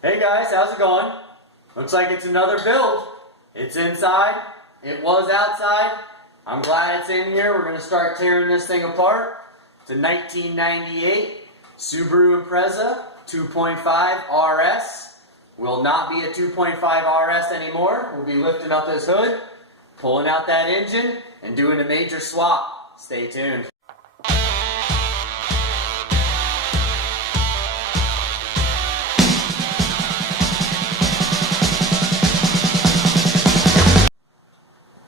Hey guys, how's it going? Looks like it's another build. It's inside. It was outside. I'm glad it's in here. We're going to start tearing this thing apart. It's a 1998 Subaru Impreza 2.5 RS. Will not be a 2.5 RS anymore. We'll be lifting up this hood, pulling out that engine, and doing a major swap. Stay tuned.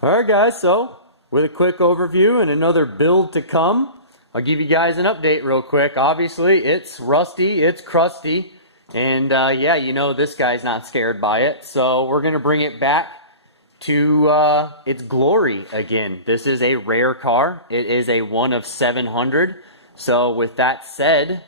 Alright guys, so with a quick overview and another build to come, I'll give you guys an update real quick. Obviously it's rusty, it's crusty, and yeah, you know this guy's not scared by it, so we're going to bring it back to its glory again. This is a rare car. It is a one of 700, so with that said,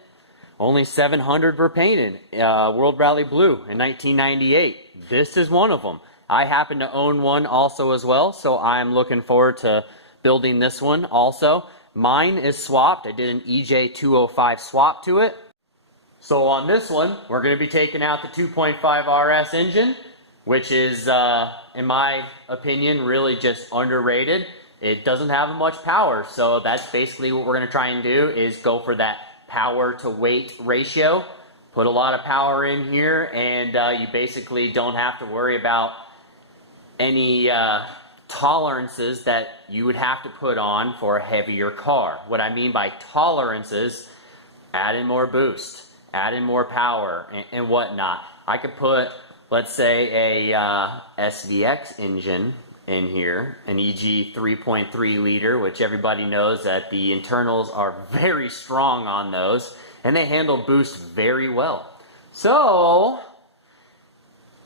only 700 were painted World Rally Blue in 1998. This is one of them. I happen to own one also as well, so I'm looking forward to building this one also. Mine is swapped. I did an EJ205 swap to it. So on this one, we're going to be taking out the 2.5 RS engine, which is, in my opinion, really just underrated. It doesn't have much power, so that's basically what we're going to try and do, is go for that power to weight ratio. Put a lot of power in here, and you basically don't have to worry about any tolerances that you would have to put on for a heavier car. What I mean by tolerances, add in more boost, add in more power, and whatnot. I could put, let's say, a SVX engine in here, an EG 3.3 liter, which everybody knows that the internals are very strong on those, and they handle boost very well. So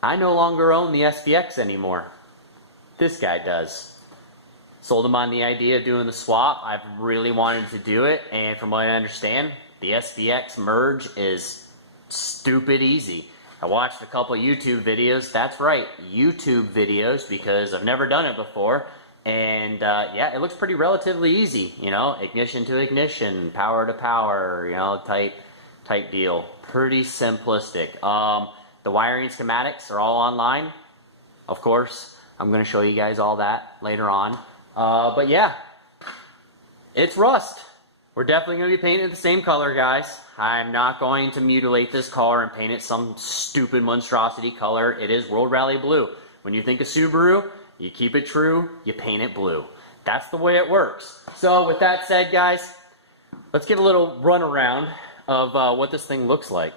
I no longer own the SVX anymore. This guy does. Sold him on the idea of doing the swap. I've really wanted to do it, and from what I understand, the SVX merge is stupid easy. I watched a couple YouTube videos. That's right, YouTube videos, because I've never done it before. And yeah, it looks pretty relatively easy. You know, ignition to ignition, power to power, you know, type deal. Pretty simplistic. The wiring schematics are all online, of course. I'm going to show you guys all that later on. But yeah, it's rust. We're definitely going to be painting it the same color, guys. I'm not going to mutilate this car and paint it some stupid monstrosity color. It is World Rally Blue. When you think of Subaru, you keep it true, you paint it blue. That's the way it works. So with that said, guys, let's get a little run around of what this thing looks like.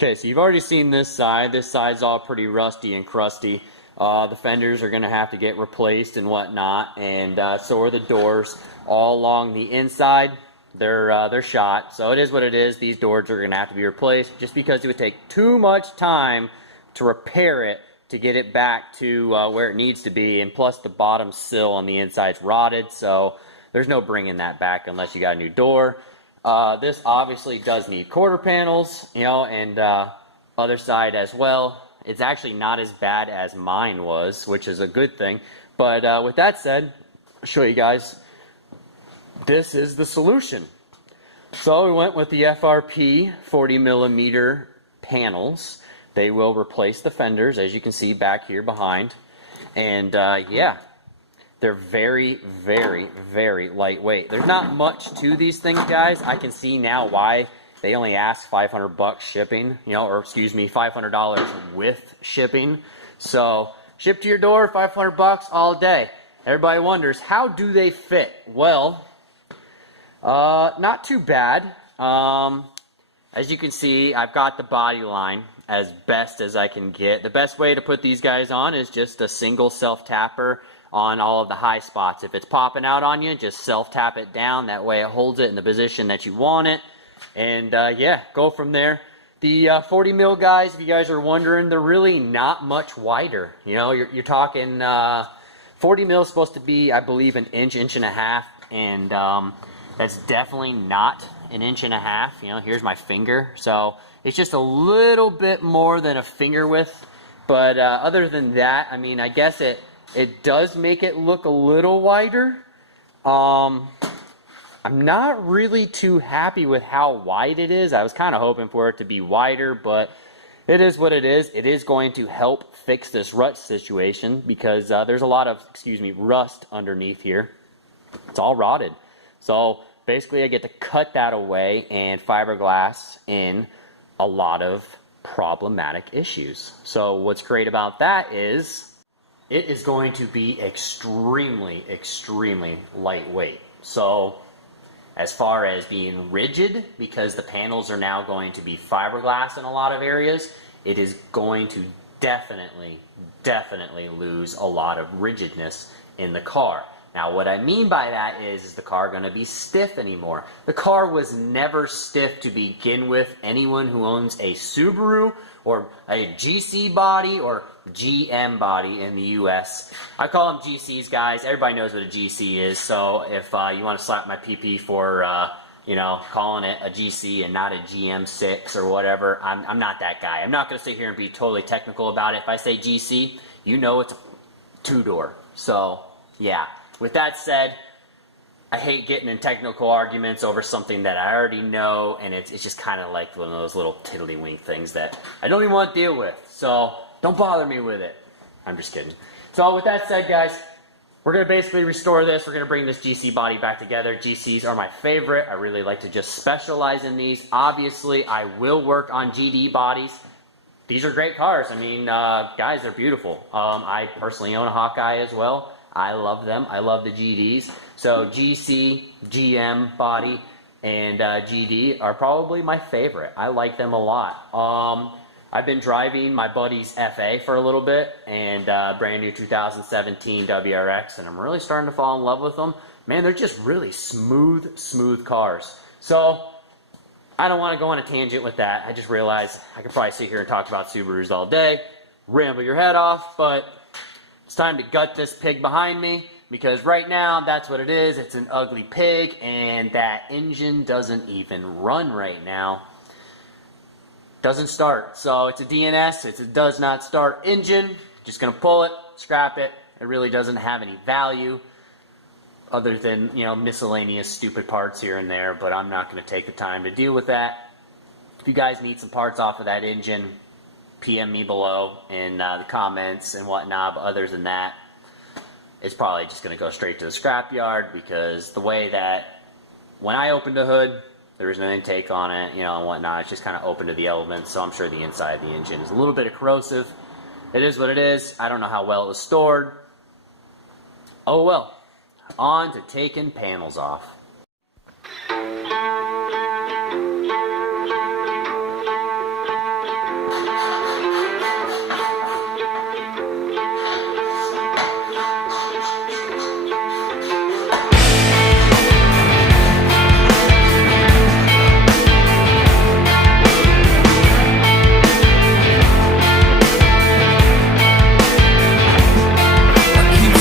Okay, so you've already seen this side. This side's all pretty rusty and crusty. The fenders are going to have to get replaced and whatnot, and so are the doors. All along the inside, they're shot. So it is what it is. These doors are going to have to be replaced, just because it would take too much time to repair it to get it back to where it needs to be. And plus, the bottom sill on the inside's rotted, so there's no bringing that back unless you got a new door. This obviously does need quarter panels, you know, and other side as well. It's actually not as bad as mine was, which is a good thing. But with that said, I'll show you guys. This is the solution. So we went with the FRP 40mm panels. They will replace the fenders, as you can see back here behind. And yeah. They're very, very, very lightweight. There's not much to these things, guys. I can see now why they only ask $500 shipping, you know, or excuse me, $500 with shipping. So, ship to your door, $500 all day. Everybody wonders, how do they fit? Well, not too bad. As you can see, I've got the body line as best as I can get. The best way to put these guys on is just a single self-tapper on all of the high spots. If it's popping out on you, just self-tap it down. That way it holds it in the position that you want it. And yeah, go from there. The 40 mil guys, if you guys are wondering, they're really not much wider. You know, you're talking 40 mil is supposed to be, I believe, an inch and a half. And that's definitely not an inch and a half. You know, here's my finger. So it's just a little bit more than a finger width. But other than that, I mean, I guess it does make it look a little wider. I'm not really too happy with how wide it is. I was kind of hoping for it to be wider, but it is what it is. It is going to help fix this rut situation because there's a lot of, rust underneath here. It's all rotted. So basically I get to cut that away and fiberglass in a lot of problematic issues. So what's great about that is it is going to be extremely, extremely lightweight. So as far as being rigid, because the panels are now going to be fiberglass in a lot of areas, it is going to definitely lose a lot of rigidness in the car. Now what I mean by that is the car going to be stiff anymore? The car was never stiff to begin with. Anyone who owns a Subaru or a GC body or GM body in the US. I call them GCs, guys. Everybody knows what a GC is, so if you want to slap my PP for calling it a GC and not a GM6 or whatever, I'm not that guy. I'm not going to sit here and be totally technical about it. If I say GC, you know it's a two-door. So yeah, with that said, I hate getting in technical arguments over something that I already know, and it's just kind of like one of those little tiddlywink things that I don't even want to deal with. So don't bother me with it. I'm just kidding. So with that said, guys, we're going to basically restore this. We're going to bring this GC body back together. GCs are my favorite. I really like to just specialize in these. Obviously, I will work on GD bodies. These are great cars. I mean, guys, they're beautiful. I personally own a Hawkeye as well. I love them. I love the GDs. So GC, GM body, and GD are probably my favorite. I like them a lot. I've been driving my buddy's FA for a little bit, and brand new 2017 WRX, and I'm really starting to fall in love with them. Man, they're just really smooth cars. So I don't want to go on a tangent with that. I just realized I could probably sit here and talk about Subarus all day, ramble your head off, but it's time to gut this pig behind me, because right now that's what it is. It's an ugly pig, and that engine doesn't even run right now. Doesn't start. So it's a DNS. It's a does not start engine. Just going to pull it, scrap it. It really doesn't have any value other than, miscellaneous stupid parts here and there, but I'm not going to take the time to deal with that. If you guys need some parts off of that engine, PM me below in the comments and whatnot, but other than that, it's probably just going to go straight to the scrapyard, because the way that when I opened the hood, there was no intake on it, and whatnot. It's just kind of open to the elements, so I'm sure the inside of the engine is a little bit corrosive. It is what it is. I don't know how well it was stored. Oh well. On to taking panels off.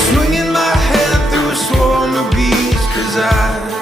Swinging my head through a swarm of bees, 'cause I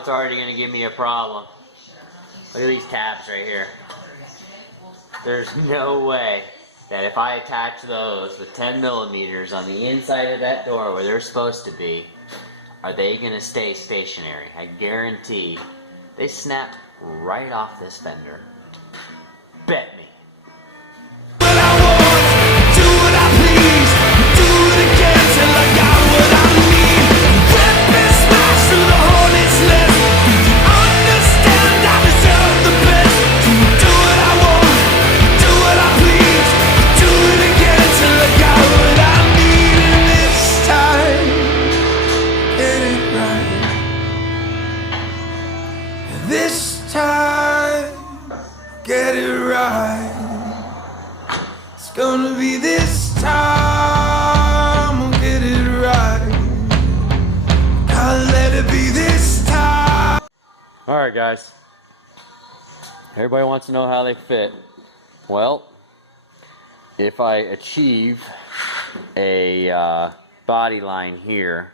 it's already going to give me a problem. Look at these tabs right here. There's no way that if I attach those with 10 millimeters on the inside of that door where they're supposed to be, are they going to stay stationary? I guarantee they snap right off this fender. Bet me. This time, get it right. It's gonna be this time, I'll get it right. I'll let it be this time. Alright guys, everybody wants to know how they fit. Well, if I achieve a body line here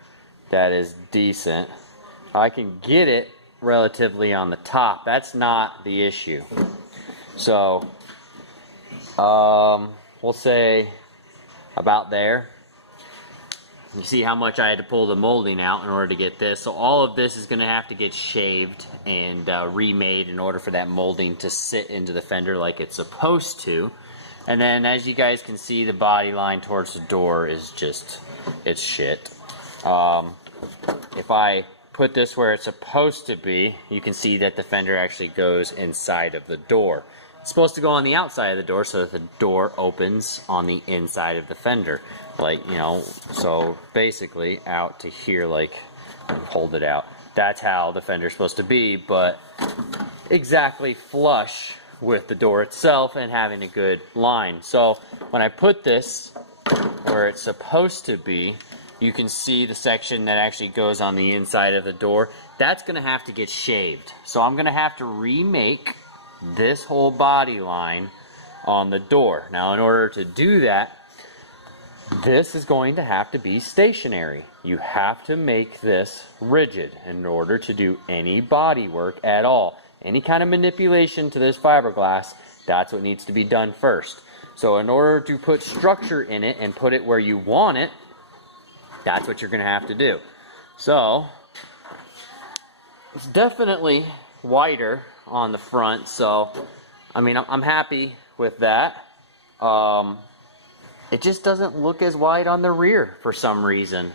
that is decent, I can get it relatively on the top. That's not the issue. So we'll say about there. You see how much I had to pull the molding out in order to get this. So all of this is going to have to get shaved and remade in order for that molding to sit into the fender like it's supposed to. And then as you guys can see, the body line towards the door is just, it's shit. If I put this where it's supposed to be, you can see that the fender actually goes inside of the door. It's supposed to go on the outside of the door so that the door opens on the inside of the fender. Like, you know, so basically out to here, like, hold it out. That's how the fender's supposed to be, but exactly flush with the door itself and having a good line. So when I put this where it's supposed to be, you can see the section that actually goes on the inside of the door. That's going to have to get shaved. So I'm going to have to remake this whole body line on the door. Now in order to do that, this is going to have to be stationary. You have to make this rigid in order to do any body work at all. Any kind of manipulation to this fiberglass, that's what needs to be done first. So in order to put structure in it and put it where you want it, that's what you're going to have to do. So it's definitely wider on the front, so I mean I'm happy with that. It just doesn't look as wide on the rear for some reason.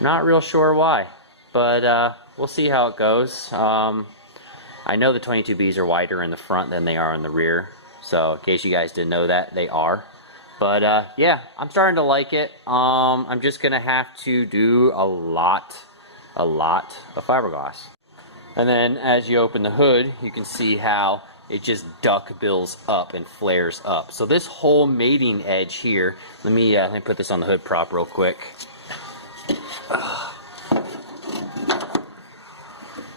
Not real sure why, but we'll see how it goes. I know the 22Bs are wider in the front than they are in the rear, so in case you guys didn't know that, they are. But yeah, I'm starting to like it. I'm just gonna have to do a lot of fiberglass. And then as you open the hood, you can see how it just duck bills up and flares up. So this whole mating edge here, let me put this on the hood prop real quick.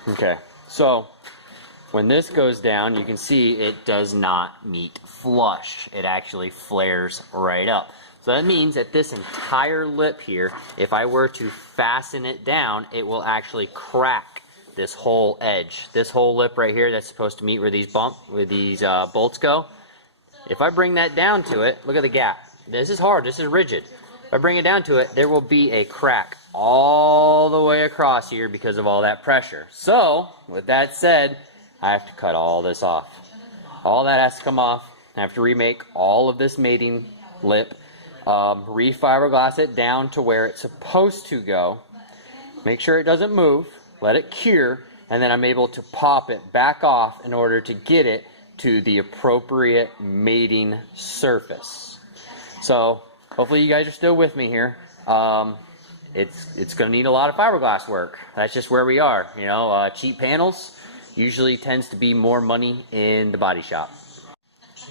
Okay, so when this goes down, you can see it does not meet flush. It actually flares right up. So that means that this entire lip here, if I were to fasten it down, it will actually crack this whole edge. This whole lip right here that's supposed to meet where these bolts go. If I bring that down to it, look at the gap. This is hard, this is rigid. If I bring it down to it, there will be a crack all the way across here because of all that pressure. So, with that said, I have to cut all this off. All that has to come off. I have to remake all of this mating lip, re-fiberglass it down to where it's supposed to go, make sure it doesn't move, let it cure, and then I'm able to pop it back off in order to get it to the appropriate mating surface. So hopefully you guys are still with me here. It's going to need a lot of fiberglass work. That's just where we are. You know, cheap panels usually tends to be more money in the body shop.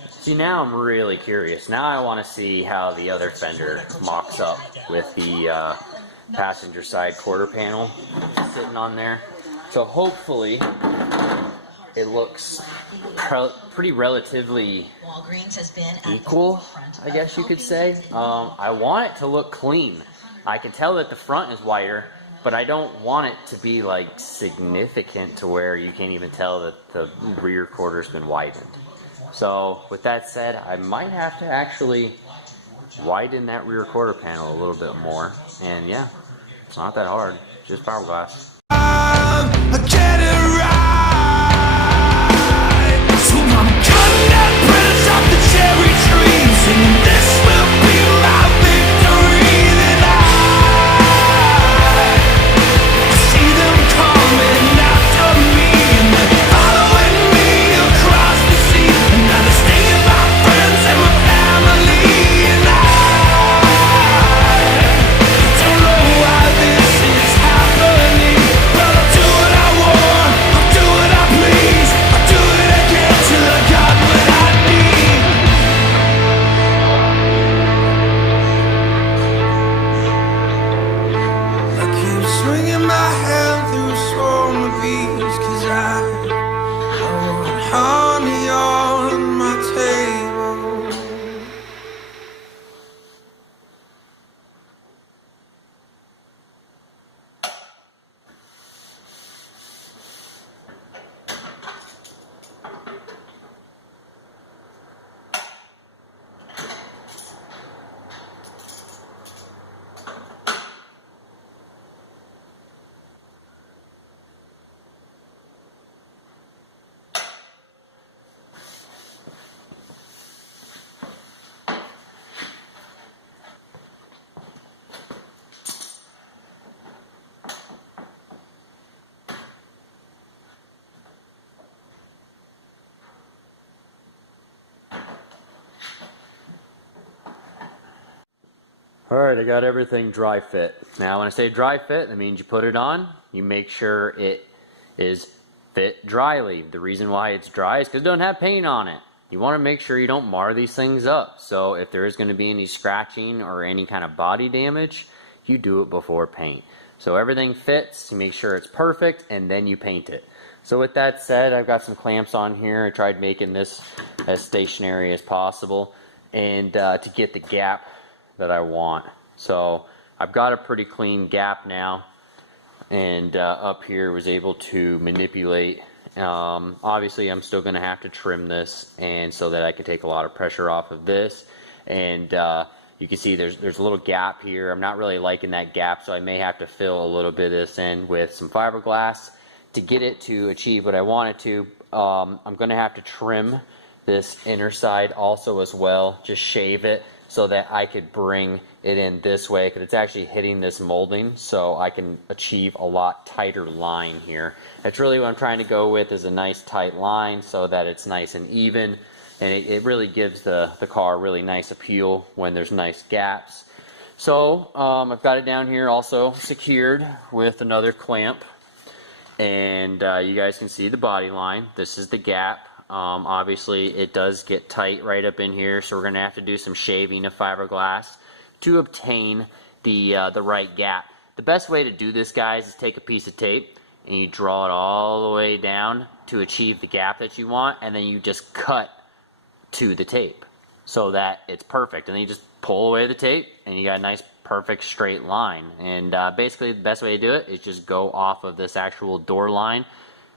See, now I'm really curious. Now I want to see how the other fender mocks up with the passenger side quarter panel sitting on there. So hopefully it looks pretty relatively equal, I guess you could say. I want it to look clean. I can tell that the front is wider but I don't want it to be like significant to where you can't even tell that the rear quarter's been widened. So with that said, I might have to actually widen that rear quarter panel a little bit more. And yeah, it's not that hard, just fiberglass. I get it right. So I'm cutting that branch off the cherry trees, and this will be my victory. Then I see them coming after me, and they're following me across the sea. And now they're stinging my friends and my family, and I don't know why this is happening, but I'll do what I want, I'll do what I please, I'll do it again till I got what I need. I keep swinging my hand through a swarm of bees, 'cause I want honey on my table. Alright, I got everything dry fit. Now when I say dry fit, that means you put it on, you make sure it is fit dryly. The reason why it's dry is because it doesn't have paint on it. You want to make sure you don't mar these things up. So if there is going to be any scratching or any kind of body damage, you do it before paint. So everything fits, you make sure it's perfect, and then you paint it. So with that said, I've got some clamps on here. I tried making this as stationary as possible, and to get the gap that I want. So I've got a pretty clean gap now, and up here was able to manipulate. Obviously I'm still going to have to trim this, and so that I can take a lot of pressure off of this. And you can see there's a little gap here. I'm not really liking that gap, so I may have to fill a little bit of this in with some fiberglass to get it to achieve what I want it to. I'm going to have to trim this inner side also as well, just shave it so that I could bring it in this way, because it's actually hitting this molding, so I can achieve a lot tighter line here. That's really what I'm trying to go with, is a nice tight line so that it's nice and even, and it really gives the car a really nice appeal when there's nice gaps. So I've got it down here also secured with another clamp, and you guys can see the body line. This is the gap. Obviously it does get tight right up in here, so we're going to have to do some shaving of fiberglass to obtain the right gap. The best way to do this, guys, is take a piece of tape and you draw it all the way down to achieve the gap that you want, and then you just cut to the tape so that it's perfect, and then you just pull away the tape and you got a nice perfect straight line. And basically the best way to do it is just go off of this actual door line,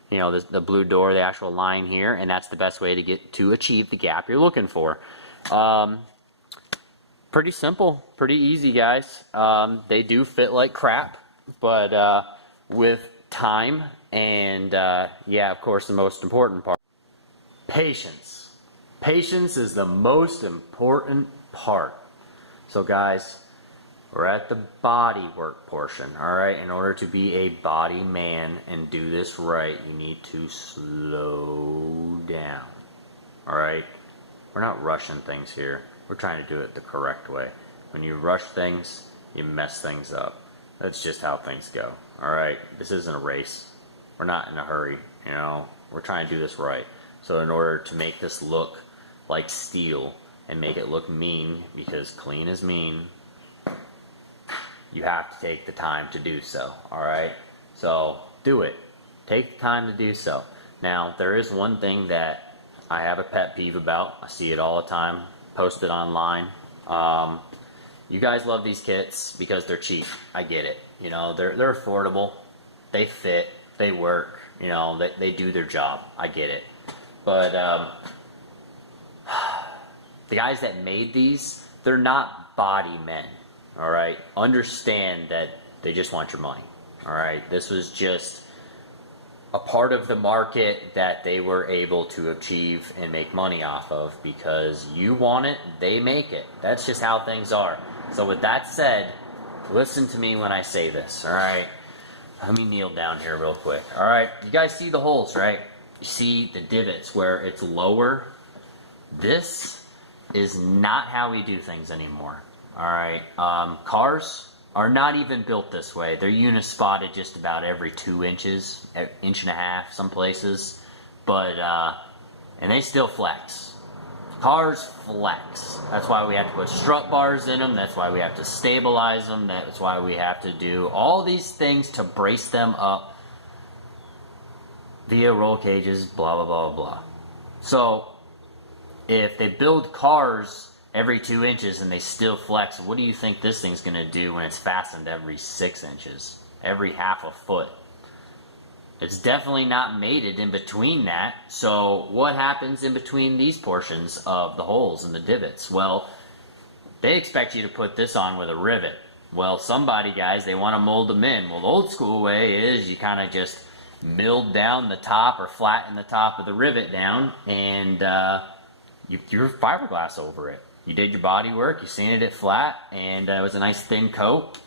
you know, the blue door, the actual line here, and that's the best way to get to achieve the gap you're looking for. Pretty simple, pretty easy, guys. They do fit like crap, but with time and yeah, of course, the most important part, patience. Patience is the most important part. So guys, we're at the body work portion, alright? In order to be a body man and do this right, you need to slow down, alright? We're not rushing things here. We're trying to do it the correct way. When you rush things, you mess things up. That's just how things go, alright? This isn't a race. We're not in a hurry, you know? We're trying to do this right. So in order to make this look like steel and make it look mean, because clean is mean, you have to take the time to do so, alright? So do it. Take the time to do so. Now, there is one thing that I have a pet peeve about. I see it all the time, posted online, you guys love these kits because they're cheap. I get it. You know, they're affordable. They fit. They work. You know, they do their job. I get it. But the guys that made these, they're not body men. All right? Understand that they just want your money. All right? This was just a part of the market that they were able to achieve and make money off of, because you want it, they make it. That's just how things are. So with that said, listen to me when I say this, all right? Let me kneel down here real quick. All right, you guys see the holes, right? You see the divots where it's lower? This is not how we do things anymore. All right, cars are not even built this way. They're unispotted just about every 2 inches, inch and a half, some places. But, and they still flex. Cars flex. That's why we have to put strut bars in them. That's why we have to stabilize them. That's why we have to do all these things to brace them up via roll cages, blah, blah, blah, blah. So, if they build cars every 2 inches and they still flex, what do you think this thing's going to do when it's fastened every 6 inches, every half a foot? It's definitely not mated in between that. So what happens in between these portions of the holes and the divots? Well, they expect you to put this on with a rivet. Well, somebody, guys, they want to mold them in. Well, the old school way is you kind of just milled down the top or flatten the top of the rivet down, and you threw fiberglass over it. You did your body work, you sanded it flat, and it was a nice thin coat.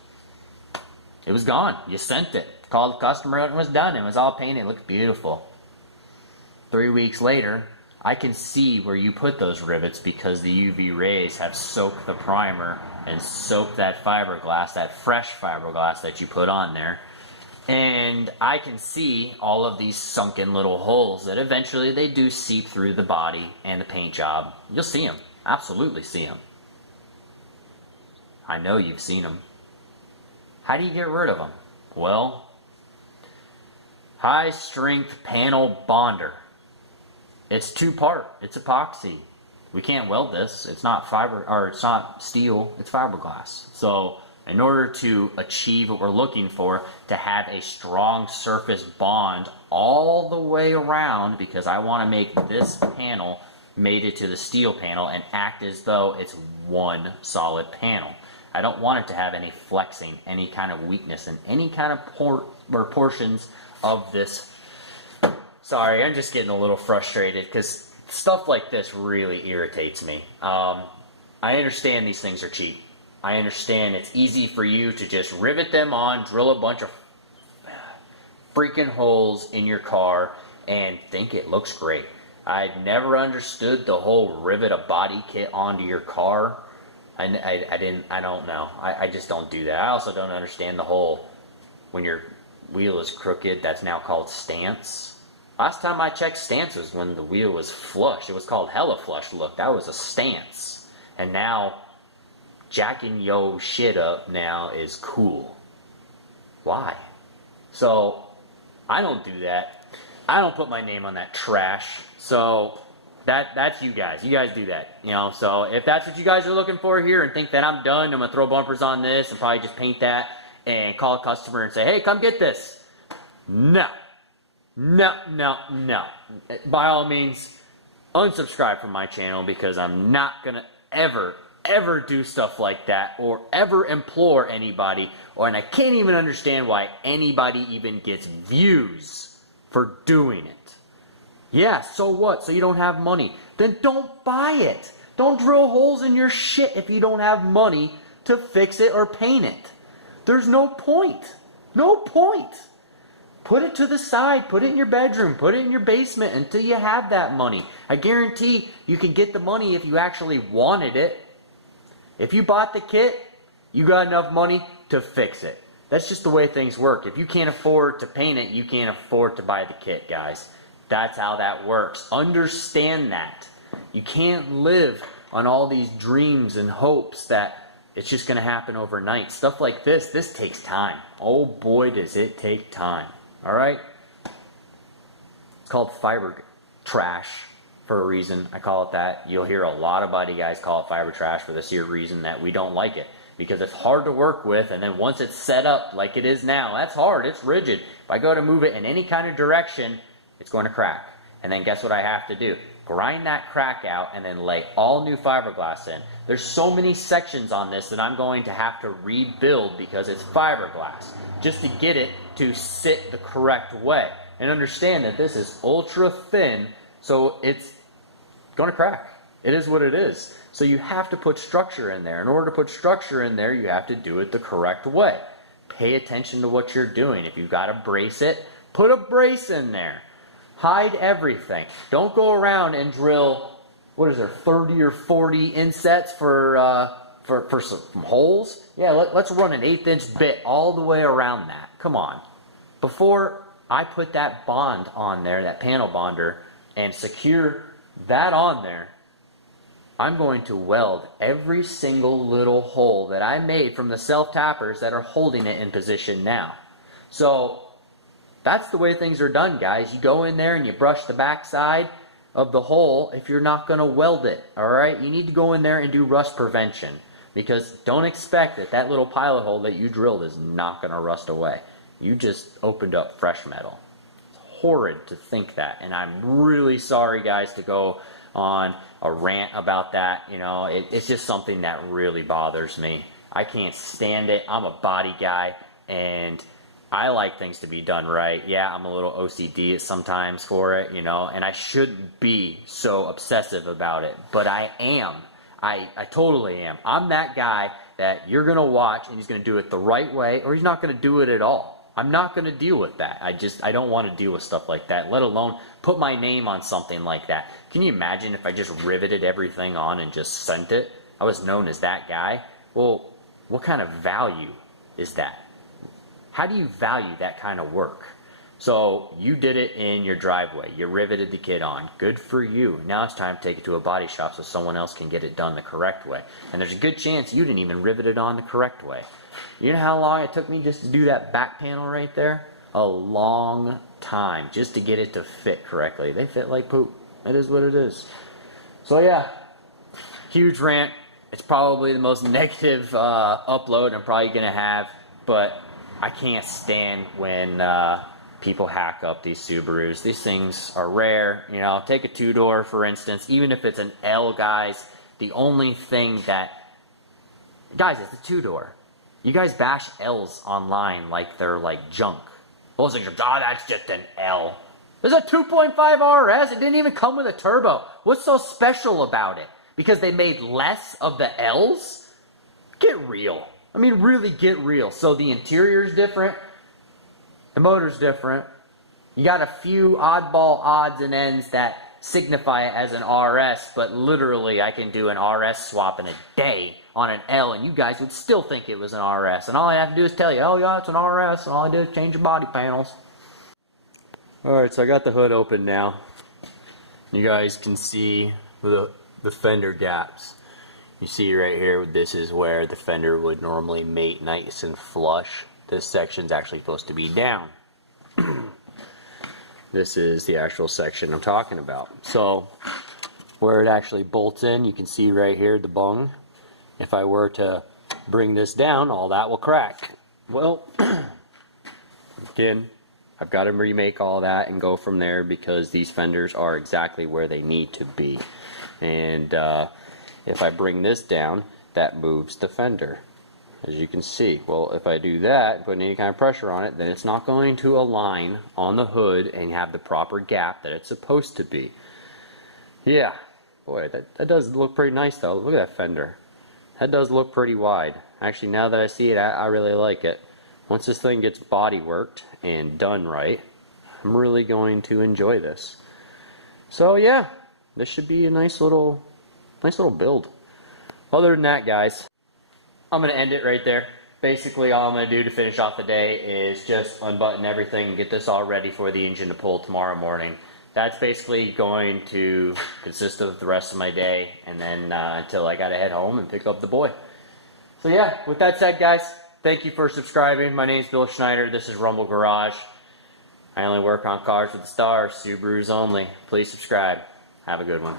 It was gone. You sent it. Called the customer out and it was done. It was all painted. It looked beautiful. 3 weeks later, I can see where you put those rivets because the UV rays have soaked the primer and soaked that fiberglass, that fresh fiberglass that you put on there. And I can see all of these sunken little holes that eventually they do seep through the body and the paint job. You'll see them. Absolutely see them. I know you've seen them. How do you get rid of them? Well, high strength panel bonder. It's 2-part. It's epoxy. We can't weld this. It's not fiber, or it's not steel. It's fiberglass. So in order to achieve what we're looking for, to have a strong surface bond all the way around, because I want to make this panel mated to the steel panel and act as though it's one solid panel. I don't want it to have any flexing, any kind of weakness in any kind of portions of this. Sorry, I'm just getting a little frustrated because stuff like this really irritates me. I understand these things are cheap. I understand it's easy for you to just rivet them on, drill a bunch of freaking holes in your car and think it looks great. I never understood the whole rivet a body kit onto your car. I don't know. I just don't do that. I also don't understand the whole, when your wheel is crooked, that's now called stance. Last time I checked, stance was when the wheel was flush. It was called hella flush look. That was a stance. And now, jacking yo shit up now is cool. Why? So, I don't do that. I don't put my name on that trash. So, that's you guys. You guys do that. You know, so if that's what you guys are looking for here and think that I'm done, I'm going to throw bumpers on this and probably just paint that and call a customer and say, hey, come get this. No. No, no, no. By all means, unsubscribe from my channel, because I'm not going to ever do stuff like that or ever implore anybody, and I can't even understand why anybody even gets views for doing it. Yeah, so what? So you don't have money? Then don't buy it. Don't drill holes in your shit if you don't have money to fix it or paint it. There's no point. No point. Put it to the side. Put it in your bedroom. Put it in your basement until you have that money. I guarantee you can get the money if you actually wanted it. If you bought the kit, you got enough money to fix it. That's just the way things work. If you can't afford to paint it, you can't afford to buy the kit, guys. That's how that works. Understand that. You can't live on all these dreams and hopes that it's just going to happen overnight. Stuff like this takes time. Oh boy, does it take time. All right? It's called fiber trash for a reason. I call it that. You'll hear a lot of body guys call it fiber trash for this here reason that we don't like it. because it's hard to work with, and then once it's set up like it is now, that's hard, it's rigid. If I go to move it in any kind of direction, it's going to crack. And then guess what I have to do? Grind that crack out and then lay all new fiberglass in. There's so many sections on this that I'm going to have to rebuild because it's fiberglass, just to get it to sit the correct way. And understand that this is ultra thin, so it's going to crack. It is what it is. So you have to put structure in there. In order to put structure in there, you have to do it the correct way. Pay attention to what you're doing. If you've got to brace it, put a brace in there. Hide everything. Don't go around and drill, what is there, 30 or 40 insets for some holes? Yeah, let's run an 1/8 inch bit all the way around that. Come on. Before I put that bond on there, that panel bonder, and secure that on there, I'm going to weld every single little hole that I made from the self-tappers that are holding it in position now. So that's the way things are done, guys. You go in there and you brush the backside of the hole if you're not going to weld it, all right? You need to go in there and do rust prevention, because don't expect that that little pilot hole that you drilled is not going to rust away. You just opened up fresh metal. It's horrid to think that, and I'm really sorry, guys, to go on a rant about that. You know, it's just something that really bothers me. I can't stand it. I'm a body guy, and I like things to be done right. Yeah, I'm a little OCD sometimes for it, you know, and I shouldn't be so obsessive about it, but I am. I totally am. I'm that guy that you're going to watch and he's going to do it the right way, or he's not going to do it at all. I'm not going to deal with that. I don't want to deal with stuff like that, let alone put my name on something like that. Can you imagine if I just riveted everything on and just sent it? I was known as that guy. Well, what kind of value is that? How do you value that kind of work? So you did it in your driveway. You riveted the kit on. Good for you. Now it's time to take it to a body shop so someone else can get it done the correct way. And there's a good chance you didn't even rivet it on the correct way. You know how long it took me just to do that back panel right there? A long time just to get it to fit correctly. They fit like poop. It is what it is. So yeah, huge rant. It's probably the most negative upload I'm probably going to have, but I can't stand when people hack up these Subarus. These things are rare. You know, take a two-door, for instance. Even if it's an L, guys, the only thing that... Guys, it's a two-door. You guys bash L's online like they're like junk. Most things are, oh, that's just an L. There's a 2.5 RS. It didn't even come with a turbo. What's so special about it? Because they made less of the L's? Get real. I mean, really get real. So the interior's different. The motor's different. You got a few oddball odds and ends that signify it as an RS, but literally I can do an RS swap in a day on an L, and you guys would still think it was an RS. And all I have to do is tell you, oh yeah, it's an RS, and all I do is change your body panels. Alright, so I got the hood open now. You guys can see the fender gaps. You see right here, this is where the fender would normally mate nice and flush. This section's actually supposed to be down. This is the actual section I'm talking about. So, where it actually bolts in, you can see right here the bung. If I were to bring this down, all that will crack. Well, again, I've got to remake all that and go from there because these fenders are exactly where they need to be. And if I bring this down, that moves the fender, as you can see. Well, if I do that, put any kind of pressure on it, then it's not going to align on the hood and have the proper gap that it's supposed to be. Yeah, boy, that does look pretty nice though. Look at that fender. That does look pretty wide. Actually, now that I see it, I really like it. Once this thing gets body worked and done right, I'm really going to enjoy this. So yeah, this should be a nice little build. Other than that, guys, I'm going to end it right there. Basically, all I'm going to do to finish off the day is just unbutton everything and get this all ready for the engine to pull tomorrow morning. That's basically going to consist of the rest of my day, and then until I got to head home and pick up the boy. So yeah, with that said, guys, thank you for subscribing. My name is Bill Schneider. This is Rumble Garage. I only work on cars with the stars, Subarus only. Please subscribe. Have a good one.